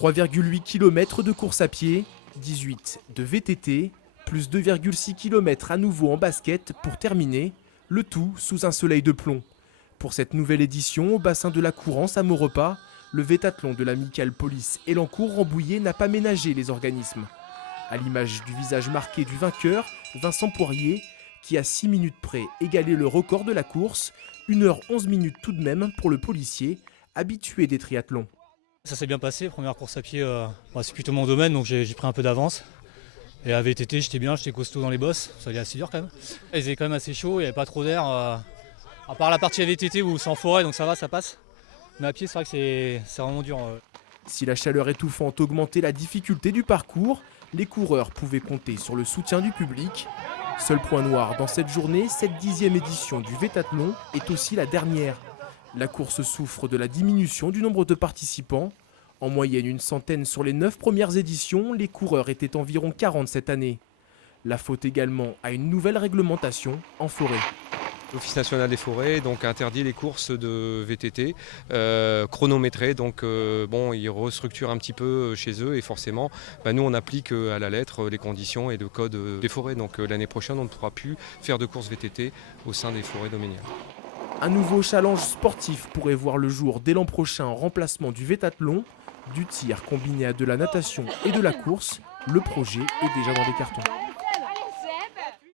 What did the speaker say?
3,8 km de course à pied, 18 de VTT, plus 2,6 km à nouveau en basket pour terminer, le tout sous un soleil de plomb. Pour cette nouvelle édition, au bassin de la Courance à Maurepas, le vétathlon de l'amicale Police Elancourt-Rambouillet n'a pas ménagé les organismes. À l'image du visage marqué du vainqueur, Vincent Poirier, qui à 6 minutes près égalait le record de la course, 1h11 tout de même pour le policier, habitué des triathlons. Ça s'est bien passé, première course à pied, c'est plutôt mon domaine, donc j'ai pris un peu d'avance. Et à VTT, j'étais costaud dans les bosses, ça allait assez dur quand même. Il faisait quand même assez chaud, il n'y avait pas trop d'air, à part la partie à VTT où c'est en forêt, donc ça va, ça passe. Mais à pied, c'est vrai que c'est vraiment dur. Si la chaleur étouffante augmentait la difficulté du parcours, les coureurs pouvaient compter sur le soutien du public. Seul point noir dans cette journée, cette 10e édition du vétathlon est aussi la dernière. La course souffre de la diminution du nombre de participants. En moyenne une centaine sur les 9 premières éditions, les coureurs étaient environ 40 cette année. La faute également à une nouvelle réglementation en forêt. L'Office national des forêts donc interdit les courses de VTT chronométrées, donc ils restructurent un petit peu chez eux et forcément nous on applique à la lettre les conditions et le code des forêts. Donc l'année prochaine on ne pourra plus faire de courses VTT au sein des forêts domaniales. Un nouveau challenge sportif pourrait voir le jour dès l'an prochain en remplacement du vétathlon, du tir combiné à de la natation et de la course. Le projet est déjà dans les cartons.